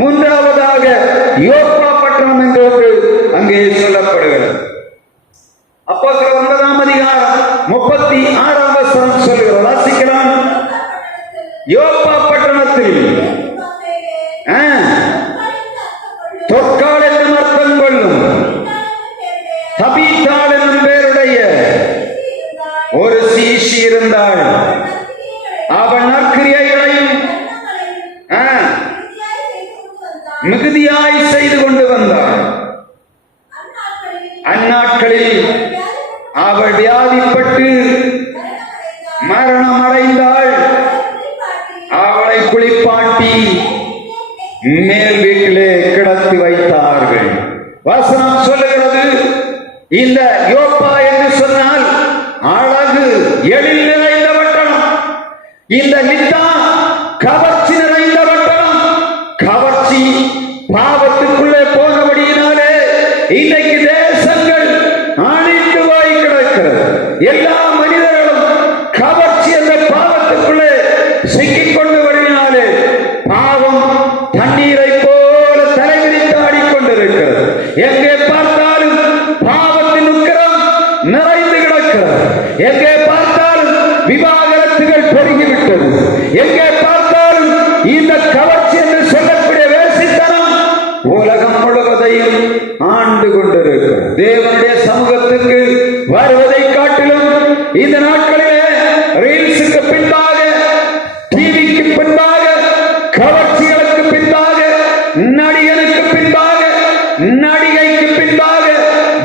மூன்றாவதாக யோப்பா பட்டணம் என்று ஒன்று அங்கே சொல்லப்படுகிறது. அப்போஸ்தலர் 9ஆம் அதிகாரம் 36ஆம் வசனம் சொல்கிறது. வாசிக்கலாம். யோப்பா பட்டணத்தில் தொற்கால் என்னும் அர்த்தம் கொள்ளும் தபீத்தாள் என்னும் பேருடைய ஒரு சீஷி இருந்தாள். அவன் நற்கிரியைகளையும் மிகுதியாய் செய்து கொண்டு வந்தாள். அந்நாட்களில் அவள் வியாதிப்பட்டு மரணம் அடைந்தாள். அவளை குளிப்பாட்டி மேல் வீட்டிலே கிடத்தி வைத்தார்கள். வசனம் சொல்லுகிறது, இந்த யோப்பா என்று சொன்னால் அழகு எழில் நிறைந்த பட்டணம். இந்த லித்தா கவர்ச்சி நிறைந்த பட்டணம். கவர்ச்சி பாவத்துக்குள்ளே போனபடியினாலே இன்றைக்கு தேசங்கள் அழிந்து போய் கிடக்கிறது. எல்லா மனிதர்களும் கவர்ச்சி என்ற பாவத்துக்குள்ளே சிக்கிக் கொண்டு வருகினாலே பாவம் தண்ணீரை போல தலைவிரித்து ஆடிக்கொண்டிருக்கிறது. எங்கே பார்த்தாலும் பாவத்தின் உக்கிரம் நிறைந்து கிடக்கிறது. எங்கே பார்த்தாலும் விவாகரத்துகள் பெருகிவிட்டது. எங்கே பார்த்தாலும் இந்த கவர்ச்சி என்று சொல்லக்கூடிய வேசித்தனம் உலகம் முழுவதையும் ஆண்டு கொண்டிருக்கிறது. தேவனுடைய சமூகத்துக்கு வருவதை காட்டிலும் இந்த நாட்களிலே ரீல்ஸுக்கு பின்பாக, டிவிக்கு பின்பாக, கவர்ச்சிகளுக்கு பின்பாக, நடிகனுக்கு பின்பாக, நடிகைக்கு பின்பாக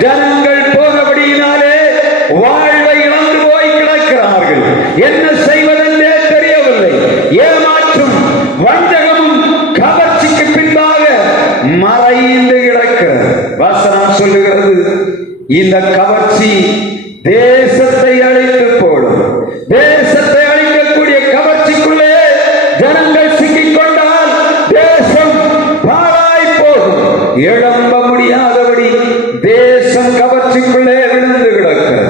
ஜனங்கள் போனபடியினாலே வாழ்வை இழந்து போய் கிடக்கிறார்கள். என்ன செய்வதென்றே தெரியவில்லை. ஏமாற்றும் வஞ்சகமும் கவர்ச்சிக்கு பின்பாக மறைந்து கிடக்கிறது. வசனம் சொல்லுகிறது, இந்த கவர்ச்சி தேசத்தை அழித்து போடும். தேசத்தை அழிக்கக்கூடிய கவர்ச்சிக்குள்ளே ஜனங்கள் சிக்கிக் கொண்டால் தேசம் பாழாய் போகும். எழும்ப முடியாதபடி தேசம் கவர்ச்சிக்குள்ளே விழுந்து கிடக்கிறது.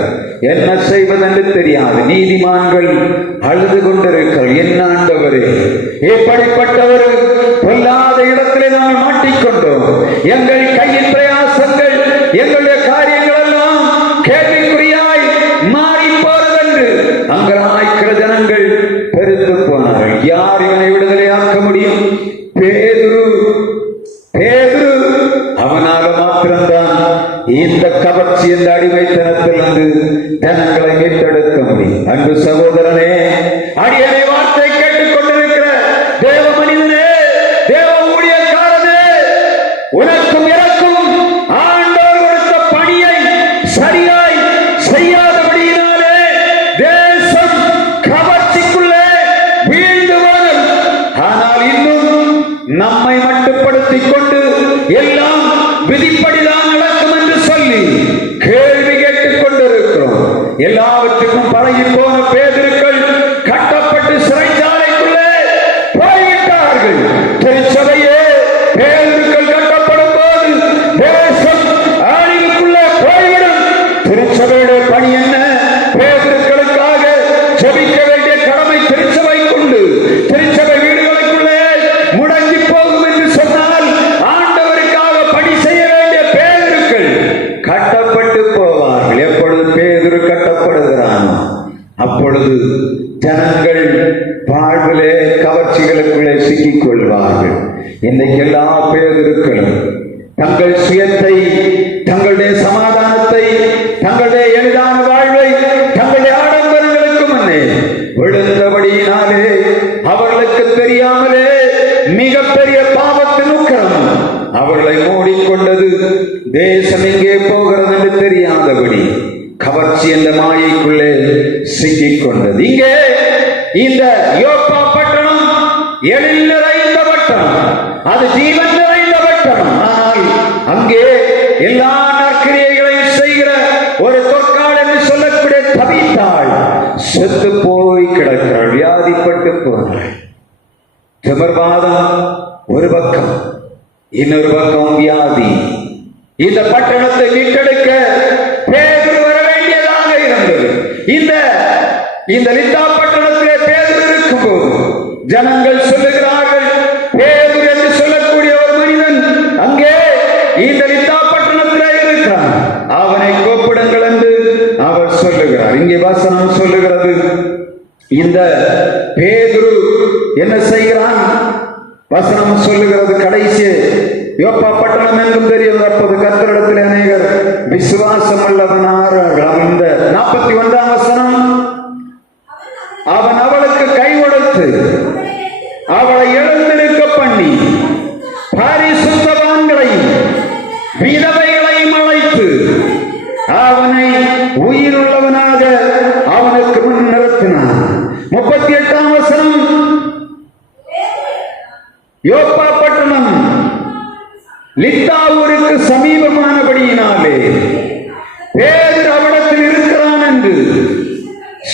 என்ன செய்வதென்று தெரியாது. நீதிமான்கள் அழுது கொண்டிருக்கிறார். என்ன ஆண்டவரே, எப்படிப்பட்ட ஒரு பொல்லாத இடத்திலே நாங்கள் மாட்டிக்கொண்டோம். எங்கள் கையின் பிரயாசங்கள், எங்களுடைய காரியங்கள் எல்லாம் கேள்விக்குறியாய் மாறி போறதென்று அங்கராய்க்கிற ஜனங்கள் பெருத்து போனார்கள். யார் இவனை விடுதலையாக்க முடியும்? பேதுரு அவனால மாத்திரம்தான் இந்த கவர்ச்சி என்ற அடிமைத்தனத்திலிருந்து ஜனங்களை மீட்டெடுக்க முடியும். அன்பு சகோதரனே, அடியனை வார்த்தை கேட்டுக் கொண்டிருக்கிற தேவ மனிதனே, தேவ ஊழியக்காரனே, உனக்கும் எனக்கும் ஆண்டவர் கொடுத்த பணியை சரியாய் செய்யாதபடியினாலே தேசம் கவர்ச்சிக்குள்ளே வீழ்ந்து போனது. ஆனால் இன்னும் நம்மை மட்டுப்படுத்திக் கொண்டு எல்லாம் விதிப்படிதான் நடக்கும் என்று சொல்லி கேள்வி கேட்டுக் கொண்டிருக்கிறோம். எல்லாவற்றுக்கும் பழகி போன பேதுருக்கள் கட்டப்பட்டு சிறைச்சாலைக்குள்ளே போய்விட்டார்கள். திருச்சபையே, பேதுருக்கள் கட்டப்படும் போது தேசம் ஆணிக்குள்ளே போய்விடும். திருச்சபையுடைய பணி என்ன? பேதுருக்களுக்காக ஜெபிக்க வேண்டிய கடமை திருச்சபைக்குண்டு. திருச்சபை வீடுகளுக்குள்ளே முடங்கி போகும் என்று சொன்னால் ஆண்டவருக்காக பணி செய்ய வேண்டிய பேதுருக்கள் கட்டப்பட்டு போவார்கள். எப்பொழுது பேதுரு கட்டப்படுகிறானோ அப்பொழுது ஜனங்கள் வாழ்விலே கவர்ச்சிகளுக்குள்ளே சிக்கிக் கொள்வார்கள். இன்றைக்கு எல்லா பேதுருக்களும் தங்கள் சுயத்தை, தங்களுடைய சமாதானத்தை, தங்களுடைய எளிதான வாழ்வை, தங்களுடைய ஆடம்பரங்களுக்கு முன்னே விழுந்தபடியினாலே அவர்களுக்கு தெரியாமலே மிகப்பெரிய பாவத்தின் உக்கிரம் அவர்களை மூடிக்கொண்டது. தேசம் எங்கே போகிறது என்று தெரியாதபடி கவர்ச்சி என்ற மாயைக்குள்ளே சிக்கிக் கொண்டது. இங்கே இந்த யோப்பா பட்டணம் எழில் நிறைந்த பட்டணம், அது ஜீவன் நிறைந்த பட்டணம். ஆனால் அங்கே எல்லா நற்கிரியைகளையும் செய்கிற ஒரு தொற்கால் என்று சொல்லக்கூடிய தபீத்தாள் செத்து போய் கிடக்கிறாள். வியாதிப்பட்டு போனாள். திமிர்வாதம் ஒரு பக்கம், இன்னொரு பக்கம் வியாதி. இந்த பட்டணத்தை மீட்டெடுக்க பேதுரு வர வேண்டியதாக இருந்தது. இந்த லித்தா பட்டணத்திலே பேதுரு இருக்கும்போது ஜனங்கள் சொல்லுகிறார்கள், பேதுரு என்று சொல்லக்கூடிய வசனம் சொல்லுகிறது கடைசி யோப்பா பட்டணம் என்றும் தெரியும். அப்போது கர்த்தரிடத்தில் அநேகர் விசுவாசம் உள்ளவனார்கள். இந்த 41ஆம் வசனம், அவன் அவளுக்கு கை கொடுத்து அவளை எழுந்திருக்க பண்ணி பரிசுத்தவான்களையும் விதவைகளையும் அழைத்து அவனை உயிருள்ளவனாக அவனுக்கு முன் நிறுத்தினான். 38ஆம் வசனம், யோப்பா பட்டணம் லித்தாவூருக்கு சமீபமானபடியினாலே பேதுரு அவனிடத்தில் இருக்கிறான் என்று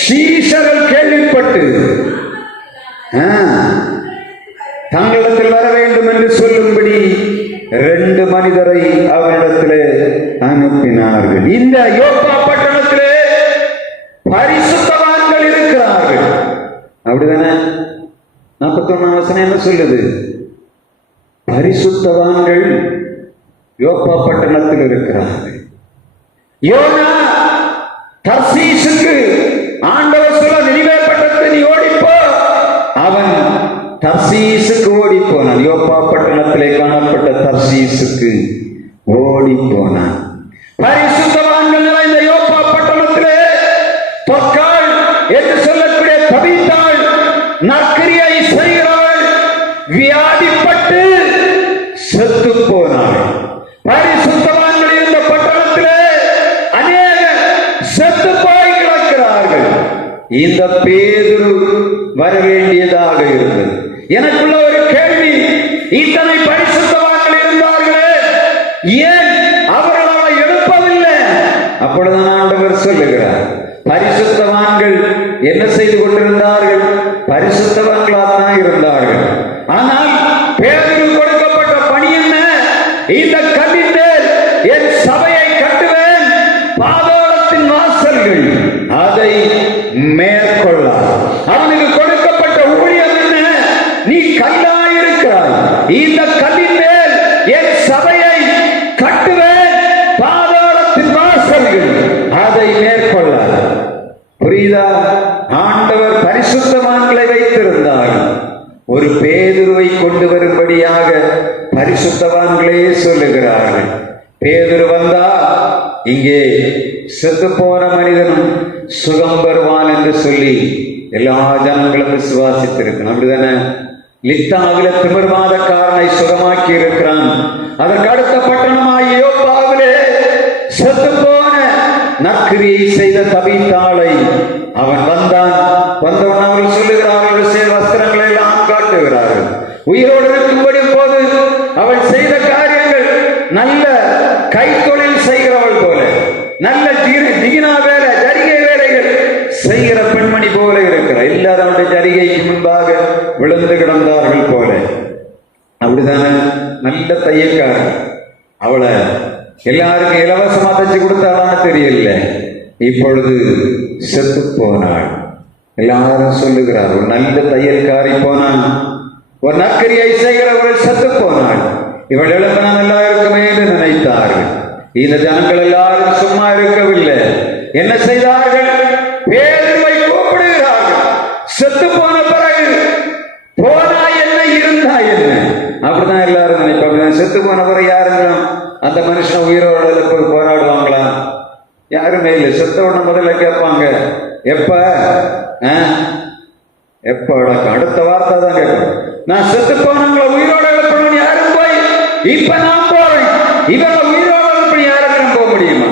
சீஷர்கள் கேள்விப்பட்டு தங்களிடத்தில் வர வேண்டும் என்று சொல்லும்படி 2 மனிதரை அவரிடத்திலே அனுப்பினார்கள். இந்த யோப்பா பட்டணத்திலே பரிசுத்தவான்கள் இருக்கிறார்கள். அப்படிதானே? 41ஆம் வசனம் என்ன சொல்லுது? பரிசுத்தவான்கள் யோப்பா பட்டணத்தில் இருக்கிறார்கள். யோனா தர்சீசுக்கு ஆண்டவர் சொல்ல, நினிவே பட்டணத்தை நீ ஓடிப்போ. அவன் தர்சீசுக்கு ஓடி போனான். யோப்பா பட்டணத்திலே காணப்பட்ட தர்சீசுக்கு ஓடி போனான். பரிசுத்தவான்கள் நிறைந்த யோப்பா பட்டணத்திலே தொக்காள் என்று சொல்லக்கூடிய தபித்தாள் நற்கிரியை செய்கிறாள். வியாதிப்பட்டு செத்து போனாள். பரிசுத்தவான்கள் இருந்த பட்டணத்திலே அநேக செத்து போய் கிடக்கிறார்கள். இந்த பேதுரு வர வேண்டியதாக இருந்தது. எனக்குள்ள ஒரு கேள்வி, இத்தனை பரிசுத்தவான்கள் இருந்தார்களே, ஏன் அவர்கள் அவளை எழுப்பவில்லை? அப்பொழுதுதான் ஆண்டவர் சொல்லுகிறார், பரிசுத்தவான்கள் என்ன செய்து கொண்டிருந்தார்கள்? பரிசுத்தவான்களாக இருந்தார்கள். ஆனால் பேதுரு கொடுக்கப்பட்ட பணி என்ன? இந்த கல்லின் மேல் என் சபையை கட்டுவேன், பாதாளத்தின் வாசல்கள் அதை மேற்கொள்ளார். அவனுக்கு கொடுக்கப்பட்ட ஊழியம் என்ன? நீ கல்லாயிருக்கிறாய், இந்த கல்லின் மேல் என் சபையை கட்டுவேன், பாதாளத்தின் வாசல்கள் அதை மேற்கொள்ளார். புரியுதா? ஆண்டவர் பரிசுத்தவான்களை வைத்திருந்தார். ஒரு பேதுருவை கொண்டு வரும்படியாக பரிசுத்தவான்களே சொல்லுகிறார்கள். பேதுரு வந்தா இங்கே செத்து போன மனிதனும் சுகம் பெறுவான் என்று சொல்லி எல்லா ஜனங்களும் விசுவாசித்திருக்கணும். அப்படிதானே? லித்தாவில திமிர்வாதக்காரனை சுகமாக்கி இருக்கிறான். அதற்கு அடுத்த பட்டணமாகிய யோப்பாவிலே செத்து போன நற்கிரியை செய்த தபித்தாளை அவன் வந்தான். வந்தவன் அவர்கள் சொல்லுகிறார்கள், வஸ்திரங்களை எல்லாம் காட்டுகிறார்கள். உயிரோடு இருக்கும்படி போது அவள் செய்த காரியங்கள் நல்ல கைத்தொழில் செய்கிறவள் போல, நல்ல திகினா வேலை, ஜரிகை வேலைகள் செய்கிற பெண்மணி போல இருக்கிறார். எல்லாரும் அவருடைய ஜரிகைக்கு முன்பாக விழுந்து கிடந்தார்கள் போல. அப்படித்தானே? நல்ல தையக்காரன். அவளை எல்லாருக்கும் இலவசமா தச்சு கொடுத்தாளான்னு தெரியல. இப்பொழுது செத்து போனாள். எல்லாரும் சொல்லுகிறார், ஒரு நல்ல தையல்காரி போனான், ஒரு நற்கிரியை செய்கிறவர்கள் செத்து போனாள். இவள் எழுப்பினா நல்லா இருக்குமே என்று நினைத்தார்கள். இந்த ஜனங்கள் எல்லாரும் சும்மா இருக்கவில்லை. என்ன செய்தார்கள்? பேதுருவை கூப்பிடுகிறார்கள். செத்து போன பிறகு போனா என்ன, இருந்தா என்ன? அப்படிதான் எல்லாரும் நினைப்பாங்க. செத்து போன பிறகு யாருங்களும் அந்த மனுஷன் உயிரோடு போய் போராடுவாங்களா? யாருமே இல்லை. செத்த உடனே முதல்ல கேட்பாங்க, எப்ப எப்ப அடக்கம்? அடுத்த வார்த்தை தான் கேட்கணும். நான் செத்து போனவங்களை உயிரோட எழுப்பணும். யாரும் போய் இப்ப நான் போறேன், இவங்க உயிரோட எழுப்பி யாரும் போக முடியுமா?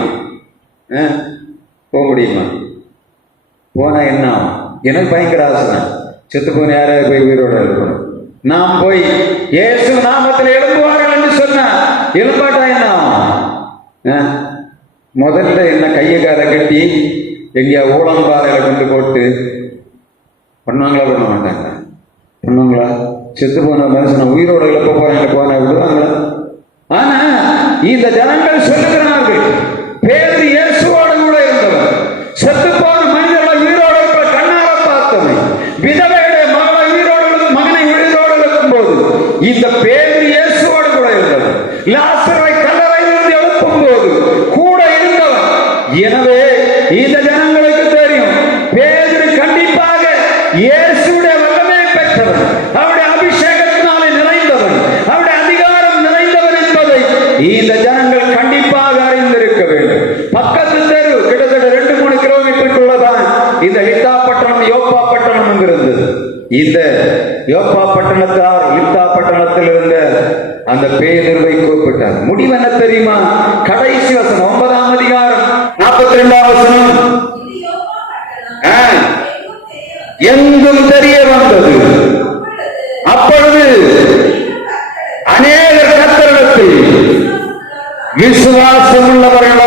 போக முடியுமா? போனா என்ன? எனக்கு பயங்கர ஆசை தான். செத்து போன யாராவது போய் உயிரோட எழுப்பணும். நாம் போய் இயேசு நாமத்தில் எழுப்புவார்கள் என்று சொன்னா எழுப்பாட்டா என்ன? முதல்ல என்ன கையை கால கட்டி எங்கேயா ஊழம்பாறையில கொண்டு போட்டு பண்ணுவாங்களா? பண்ண மாட்டாங்க. பண்ணுவாங்களா? செத்து போன மனுஷனை உயிரோட எழுப்ப போறாங்க, போன விடுவாங்களா? ஆனா இந்த ஜனங்கள் சொல்லுகிறார்கள், பேதுரு இயேசுவோடு கூட இருந்தவர், செத்து போன மனிதர்களை உயிரோடு கண்ணார பார்த்தவன், விதவையுடைய மகனை உயிரோடு இருக்கும் போது இந்த பேதுரு இயேசுவோடு கூட இருந்தவர், லாசரை கல்லறையிலிருந்து எழுப்பும் போது கூட இருந்தவர். எனவே இந்த ஜனங்களுக்கு தெரியும், பேதுரு கண்டிப்பாக இயேசுடைய வல்லமை பெற்றவன், அவருடைய அபிஷேகத்தினாலே நிறைந்தவன். இந்த ஜனங்கள் கண்டிப்பாக அறிந்திருக்க வேண்டும். பக்கத்து தெரு கிட்டத்தட்ட 2-3 கிலோமீட்டருக்குள்ளதான் இந்த லித்தா பட்டணம், யோப்பா பட்டணம் இருந்தது. இந்த யோப்பா பட்டணத்தார் லித்தா பட்டணத்தில் இருந்த அந்த பேதுருவை கூப்பிட்டார். முடிவு என்ன தெரியுமா? கடைசி வசனம் 9ஆம் அதிகாரம் 42ஆம் வசனம். எங்கும் தெரிய வந்தது. அப்பொழுது அநேகர் கர்த்தரிடத்தில் விசுவாசம் உள்ளவர்களாக